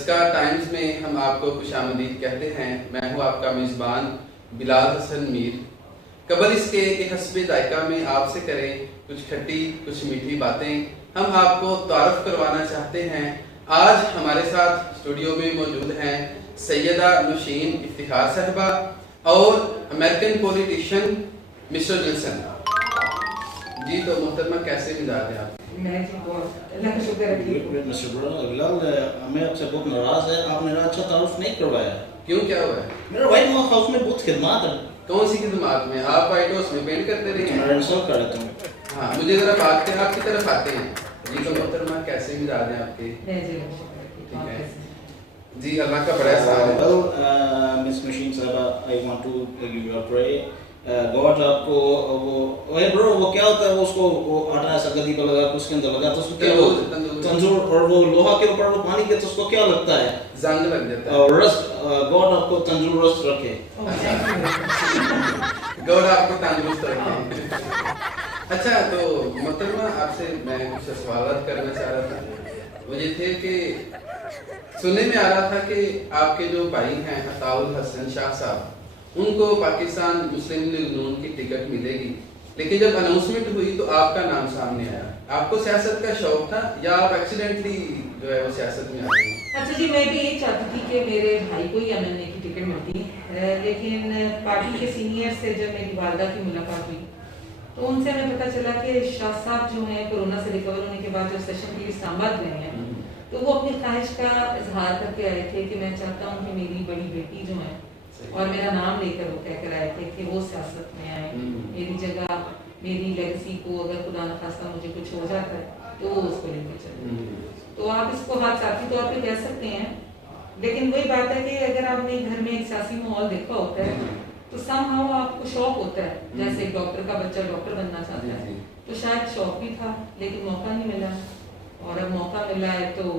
تذکرہ ٹائمز میں ہم آپ کو خوش آمدید کہتے ہیں. میں ہوں آپ کا میزبان بلال حسن میر. قبل اس کے کہ حسب ذائقہ میں آپ سے کریں کچھ کھٹی کچھ میٹھی باتیں، ہم آپ کو تعارف کروانا چاہتے ہیں. آج ہمارے ساتھ اسٹوڈیو میں موجود ہیں سیدہ نوشین افتخار صاحبہ اور امریکن پولیٹیشین مسٹر ولسن. جی تو محترمہ کیسے مزاج ہیں آپ؟ میں اللہ کا شکر ہے. بلال میں آپ سے بہت ناراض ہے، آپ میرا اچھا تعارف نہیں کروایا. کیوں، کیا ہوا ہے؟ میرا وائٹ ہاؤس میں بہت خدمات ہے. کون سی خدمات میں؟ آپ وائٹ ہاؤس میں پینٹ کرتے رہے ہیں؟ میں انسلٹ کر رہتا ہوں. ہاں مجھے ذرا بات کریں، آپ کی طرف آتے ہیں. جی تو محترمہ کیسے مزاج ہیں آپ کے؟ ٹھیک ہے جی، اللہ کا بڑا احسان ہے. Well, Miss Machine صاحبہ, I want to give you a pray. God آپ کو وہ برو وہ کیا ہوتا ہے، وہ اس کو وہ آٹا ایسا گدی کو لگا کے اس کے اندر لگا تو اس کو کیا تندور اور وہ لوہا کے اوپر وہ پانی کے تو اس کو کیا لگتا ہے، زنگ لگ جاتا ہے. اور رسٹ. گاڈ آپ کو تندرست رکھے. گاڈ آپ کو تندرست رکھے. اچھا تو محترمہ آپ سے میں کچھ سوالات کرنا چاہ رہا تھا. وہ یہ تھے کہ سننے میں آ رہا تھا کہ آپ کے جو بھائی ہیں عطاء الحسن شاہ صاحب، ان کو پاکستان مسلم لیگ نون کی ٹکٹ ملے گی، لیکن جب اناؤنسمنٹ ہوئی تو آپ کا نام سامنے آیا. آپ کو سیاست کا شوق تھا یا آپ ایکسیڈنٹلی جو ہے وہ سیاست میں آ گئی؟ اچھا جی، میں بھی یہ چاہتی تھی کہ میرے بھائی کو ہی ایم این اے کی ٹکٹ ملتی، لیکن پارٹی کے سینئر سے جب میری والدہ کی ملاقات ہوئی تو ان سے ہمیں پتہ چلا کہ شاہ صاحب جو ہیں کورونا سے ریکور ہونے کے بعد جو سیشن کے لیے اسلام آباد گئے ہیں، تو وہ اپنی خواہش کا اظہار کر کے آئے تھے کہ میں چاہتا ہوں کہ میری بڑی بیٹی جو ہے اور میرا نام لے کر وہ کہہ کر آئے تھے کہ وہ سیاست میں آئے، میری جگہ میری لیگسی کو اگر خدا نخواستہ مجھے کچھ ہو جاتا ہے تو وہ اس کو لے کے چلے. تو آپ اس کو حادثاتی طور پہ کہہ سکتے ہیں، لیکن وہی بات ہے کہ اگر آپ نے گھر میں ایک سیاسی ماحول دیکھا ہوتا ہے تو سم ہاؤ آپ کو شوق ہوتا ہے، جیسے ایک ڈاکٹر کا بچہ ڈاکٹر بننا چاہتا ہے، تو شاید شوق بھی تھا لیکن موقع نہیں ملا، اور اب موقع ملا ہے تو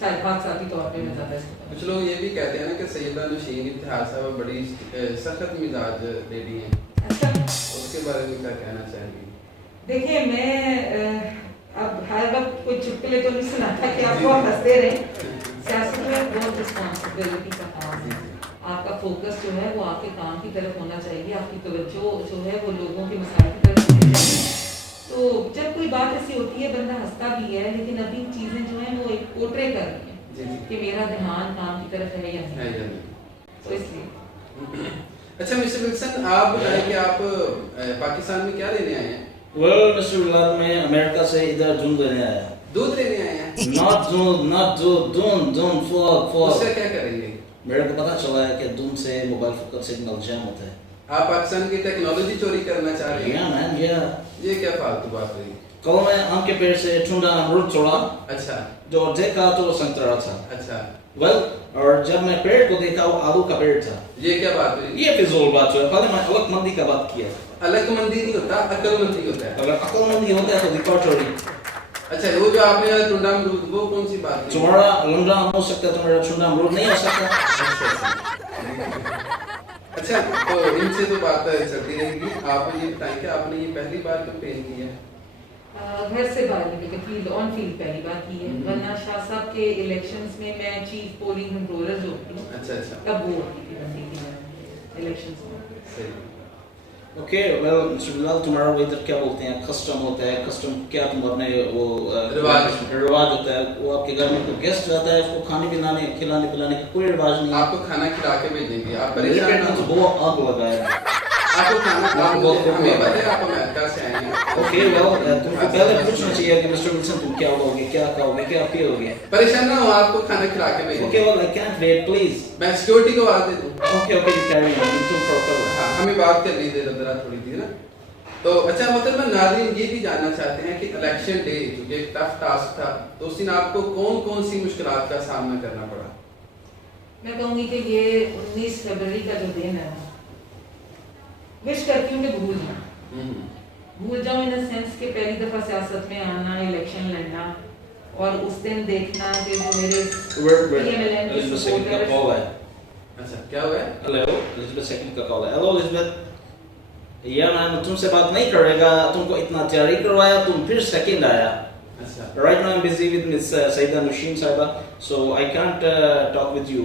حادثاتی طور پہ میں زیادہ. کچھ لوگ یہ بھی کہتے ہیں نا کہ سیدہ نوشین افتخار صاحبہ بڑی سخت مزاج لیڈی ہیں. اچھا، اس کے بارے میں کیا کہنا چاہیں گی؟ دیکھیے میں اب ہر وقت کوئی چٹکلے تو نہیں سناتا کہ آپ کو ہنستے رہیں. سیاست میں بہت رسپانسبلٹی کا کام ہے. آپ کا فوکس جو ہے وہ آپ کے کام کی طرف ہونا چاہیے، آپ کی توجہ جو ہے وہ لوگوں کے مسائل کی طرف ہونی چاہیے. تو جب کوئی بات ایسی ہوتی ہے بندہ ہنستا بھی ہے، لیکن ابھی چیزیں جو ہیں وہ ایک پورٹرے کر رہی ہیں کہ میرا دھیان کام کی طرف ہے یا نہیں، تو اس لیے. اچھا مسٹر ولسن، آپ بتائیں کہ آپ پاکستان میں کیا لینے آئے ہیں؟ ویل مسٹر بلال، میں امریکہ سے ادھر دودھ لینے آیا. دودھ لینے آئے ہیں؟ ناٹ دودھ فور. اس سے کیا کریں گے؟ میرے کو پتا چلا ہے کہ دودھ سے موبائل فون سگنل جام ہوتا ہے. آپ پاکستان کی ٹیکنالوجی چوری کرنا چاہ رہے ہیں؟ Yeah. یہ کیا فالتو بات ہوئی؟ کل میں آم کے پیڑ سے ٹھنڈا امرود توڑا. اچھا. جو دیکھا تو وہ سنترا تھا. اچھا. ویل اور جب میں پیڑ کو دیکھا وہ آلو کا پیڑ تھا. یہ کیا بات ہوئی؟ یہ فضول بات ہے. پہلے میں الگ مندی کا بات کیا. الگ مندی نہیں ہوتا، عقل مندی ہوتا ہے. اگر عقل مندی ہوتا ہے تو دکھا چوری. اچھا وہ جو آپ نے ٹھنڈا امرود، وہ کون سی بات ہے؟ تمہارا لنگڑا ہو سکتا ہے، تمہارا ٹھنڈا امرود نہیں ہو سکتا. اچھا تو ان سے تو بات چلتی رہے گی. آپ یہ بتائیں کہ آپ نے یہ پہلی بار کیمپین کی ہے؟ گھر سے باہر نکل کے فیلڈ آن فیلڈ پہلی بار کی ہے، ورنہ شاہ صاحب کے الیکشنز میں میں چیف پولنگ کنٹرولر جو ہوتی ہوں. اچھا اچھا. تب وہ ہوتی تھی بندی کی الیکشنز میں. صحیح. اوکے ویل مسٹر بلال، تمہارا وہ ادھر کیا بولتے ہیں کسٹم ہوتا ہے. کسٹم کیا تم اپنے وہ رواج ہوتا ہے، وہ آپ کے گھر میں کوئی گیسٹ جاتا ہے اس کو کھانے پلانے کھلانے پلانے کا کوئی رواج نہیں. آپ کو کھانا کھلا کے بھیجیں گے، آپ پریشان نہ ہوں. بہت آگ لگایا ہے آپ کو کھانا ہمیں پتہ ہے آپ امریکہ سے آئے ہیں. اوکے ویل تم کو پہلے پوچھنا چاہیے کہ مسٹر ولسن تم کیا ہوگے، کیا کہو گے، کیا پیو گے. پریشان نہ ہو، آپ کو کھانا کھلا کے بھیجیں. Okay well I can't wait please. میں سیکورٹی کو آواز دے دوں. اوکے اوکے کیری آن، تم کرو. ہاں ہمیں بات کرنی دے ذرا تھوڑی دیر نا. تو اچھا محترمہ ناظرین، یہ بھی جاننا چاہتے ہیں کہ الیکشن ڈے جو کہ ایک ٹف ٹاسک تھا، تو اس دن آپ کو کون کون سی مشکلات کا سامنا کرنا پڑا؟ میں کہوں گی کہ یہ 19 فروری کا جو دن ہے وش کرتی ہوں کہ بھول جاؤں ان سینس کہ پہلی دفعہ سیاست میں آنا، الیکشن لڑنا، اور اس دن دیکھنا کہ جو میرے اچھا کیا ہوا ہے؟ ہیلو الزبتھ سیکنڈ کا کال ہے. ہیلو الزبتھ، یا میں تم سے بات نہیں کرے گا، تم کو اتنا تیاری کروایا، تم پھر سیکنڈ آیا. Right now I'm busy with Miss Saida Nushin Saiba, so I can't talk with you.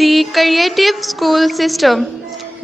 The Creative School System,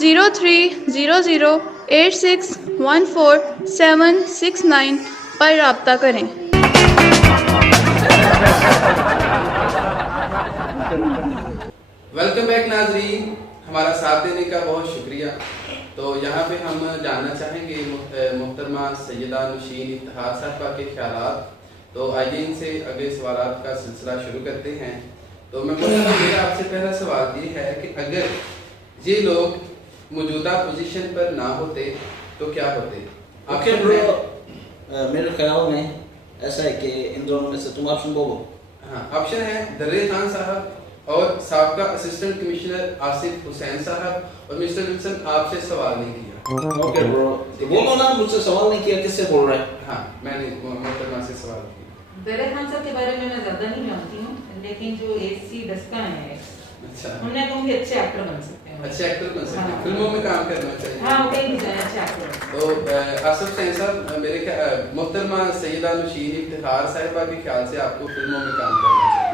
0300861479 پر رابطہ کریں۔ ویلکم بیک ناظرین، ہمارا ساتھ دینے کا بہت شکریہ۔ تو یہاں پہ ہم جاننا چاہیں گے محترمہ سیدہ نشین افتخار صاحبہ کے خیالات۔ تو آئیے ان سے اگلے سوالات کا سلسلہ شروع کرتے ہیں۔ تو میں میرا آپ سے پہلا سوال یہ ہے کہ اگر یہ لوگ موجودہ پوزیشن پر نہ ہوتے تو کیا ہوتے؟ میرے خیال میں ایسا ہے کہ ان دونوں میں سے تم آپشن بولو۔ ہاں، آپشن ہے درر خان صاحب اور سابقہ اسسٹنٹ کمشنر آصف حسین صاحب، اور مسٹر ولسن آپ سے سوال نہیں کیا۔ اوکے برو، بولو نا، مجھ سے سوال نہیں کیا، کس سے بول رہے ہیں؟ ہاں، میں نے محترمہ سے سوال کیا۔ درر خان صاحب کے بارے میں زیادہ نہیں جانتی ہوں، لیکن جو AC ڈسکا ہیں اچھا، انہوں نے کہا کہ اچھے ایکٹر بن سکتے ہیں، اچھے ایکٹر بن سکتے ہیں، فلموں میں کام کرنا چاہیے۔ ہاں وہ کہیں بھی جائیں اچھے ایکٹر۔ تو آصف حسین صاحب، میرے محترمہ سیدہ نشین افتخار صاحبہ کے خیال سے آپ کو فلموں میں کام کرنا چاہیے۔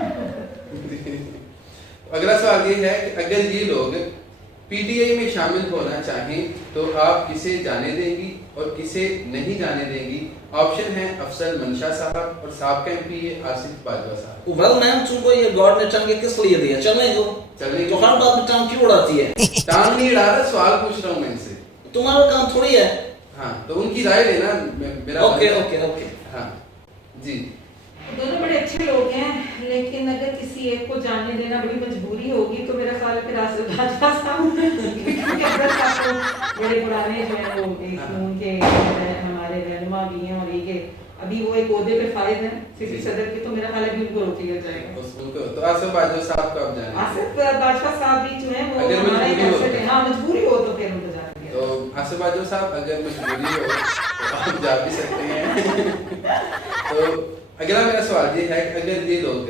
اگلا سوال یہ ہے کہ اگر یہ لوگ PTI میں شامل ہونا چاہیں تو آپ کسے جانے دیں گی اور کسے نہیں جانے دیں گی؟ آپشن ہے افضل منشا صاحب اور سابقہ MPA آصف باجوہ صاحب۔ ویل میم، تم کو یہ گاڈ نے ٹانگیں کس لیے دیا؟ چلنے دو، چلنے تو ہر بات میں ٹانگ کیوں اڑاتی ہے؟ ٹانگ نہیں اڑا رہا، سوال پوچھ رہا ہوں میں ان سے۔ تمہارا کام تھوڑی ہے۔ ہاں، تو ان کی رائے لینا میرا۔ اوکے اوکے اوکے، ہاں جی۔ دونوں بڑے اچھے لوگ ہیں، لیکن اگر کسی ایک کو جاننے دینا بڑی مجبوری ہوگی تو میرا خیال ہے پھر آصف باجوہ صاحب، کیونکہ افضل صاحب تو بڑے پرانے جو ہیں وہ ان کے ہمارے رہنما بھی ہیں، اور یہ کہ ابھی وہ ایک عہدے پہ فائز ہیں سٹی صدر کے، تو میرا خیال ہے کہ ان کو روک لیا جائے گا۔ تو آصف باجوہ صاحب کو آپ جانیں؟ آصف باجوہ صاحب بھی جو ہیں وہ ہمارا ایک ایسٹ ہے، ہاں مجبوری ہو تو پھر ان کو جانے دیا۔ تو آصف باجوہ صاحب اگر مجبوری ہو تو آپ جا بھی سکتے ہیں۔ تو اگلا میرا سوال یہ ہے کہ اگر یہ لوگ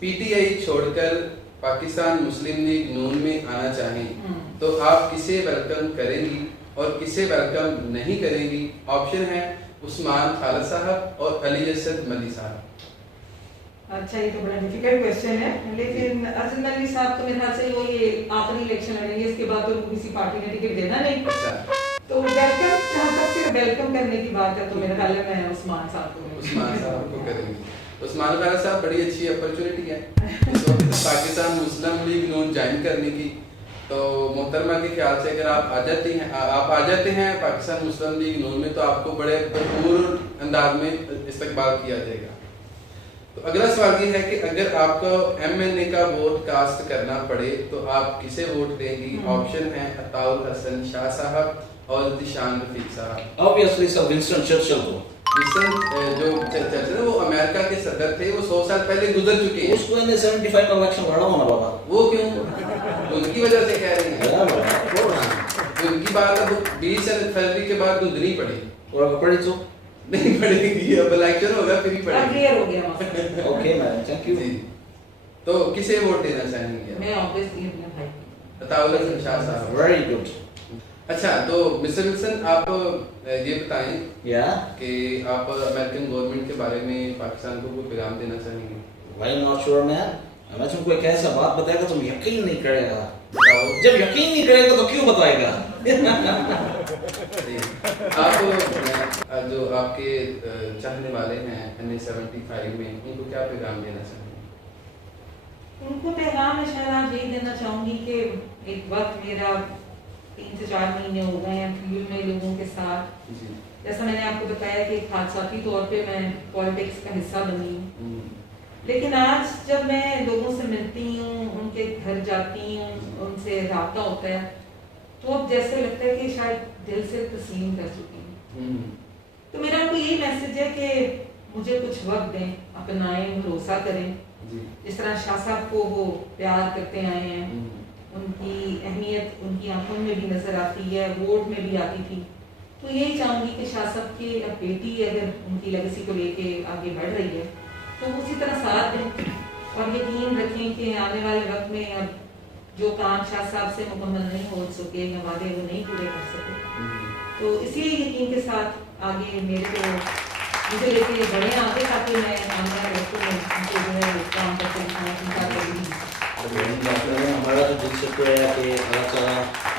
PTI چھوڑ کر پاکستان مسلم لیگ نون میں آنا چاہیں تو آپ کسے ویلکم کریں گی اور کسے ویلکم نہیں کریں گی؟ آپشن ہے عثمان خالد صاحب اور علی اسد ملی صاحب۔ اچھا، یہ تو بڑا ڈیفیکلٹ کوسچن ہے، لیکن اسد ملی صاحب تو میرے خیال سے وہ یہ آخری الیکشن لڑیں گے، اس کے بعد تو ان کو کسی پارٹی نے ٹکٹ دینا نہیں۔ تو ویلکم، جہاں تک صرف ویلکم کرنے کی بات ہے تو میرا خیال ہے میں عثمان صاحب کو کریں گے۔ عثمان خالد صاحب بڑی اچھی اپرچونٹی ہے پاکستان مسلم لیگ نون جوائن کرنے کی۔ تو محترمہ کے خیال سے اگر آپ آ جاتے ہیں پاکستان مسلم لیگ نون میں تو آپ کو بڑے بھرپور انداز میں استقبال کیا جائے گا۔ تو اگلا سوال یہ ہے کہ اگر آپ کو MNA کا ووٹ کاسٹ کرنا پڑے تو آپ کسے ووٹ دیں گی؟ آپشن ہے عطاء الحسن شاہ صاحب اور ذیشان رفیق صاحب۔ obviously سر ونسٹن چرچل کو۔ ونسٹن جو چرچل وہ امریکہ کے صدر تھے، وہ 100 سال پہلے گزر چکے ہیں۔ اس کو انہیں 75 میں الیکشن لڑا ہونا بابا۔ وہ کیوں؟ ان کی وجہ سے کہہ رہے ہیں۔ ان کی بات اب 20 فروری کے بعد دھندنی پڑی، اور اگر پڑھی تو نہیں پڑے گی، اب الیکشن ہوگا پھر ہی پڑے گی۔ کلیئر ہو گیا۔ Okay ma'am, thank you. تو کسے ووٹ دینا چاہیں گے؟ میں obviously اپنے بھائی عطاء الحسن شاہ صاحب۔ Very good. اچھا، تو مسٹر ولسن آپ یہ بتائیں کہ آپ امریکن گورنمنٹ کے بارے میں پاکستان کو کوئی پیغام دینا چاہیں گے؟ وائی ناٹ شیور مین، میں تم کو ایک ایسا بات بتائے گا تم یقین نہیں کرے گا۔ بتاؤ۔ جب یقین نہیں کرے گا تو کیوں بتائے گا؟ آپ جو آپ کے چاہنے والے ہیں NA75 میں، ان کو کیا پیغام دینا چاہیں گے؟ ان کو پیغام میں شاید آج یہی دینا چاہوں گی کہ ایک وقت میرا 3 سے 4 مہینے ہو گئے ہیں فیلڈ میں لوگوں کے ساتھ، جیسا میں نے آپ کو بتایا کہ ایک حادثاتی طور پہ میں پالیٹکس کا حصہ بنی ہوں، لیکن آج جب میں لوگوں سے ملتی ہوں، ان کے گھر جاتی ہوں، ان سے رابطہ ہوتا ہے، تو اب جیسے لگتا ہے کہ شاید دل سے تسلیم کر چکی ہوں۔ تو میرا ان کو یہی میسج ہے کہ مجھے کچھ وقت دیں، اپنائیں، بھروسہ کریں، جس طرح شاہ صاحب کو وہ پیار کرتے آئے ہیں، ان کی اہمیت ان کی آنکھوں میں بھی نظر آتی ہے، ووٹ میں بھی آتی تھی، تو یہی چاہوں گی کہ شاہ صاحب کی اب بیٹی اگر ان کی لیگیسی کو لے کے آگے بڑھ رہی ہے تو اسی طرح ساتھ دیں، اور یقین رکھیں کہ آنے والے وقت میں اب جو کام شاہ صاحب سے مکمل نہیں ہو سکے یا وعدے وہ نہیں پورے کر سکے، تو اسی یقین کے ساتھ آگے مجھے لے کے بڑھیں آگے، تاکہ میں آنے والے وقت میں ان کو جو ہے کام کرتے دکھاؤں، ان کا ہمارا تو دل سے ہے کہ اللہ تعالیٰ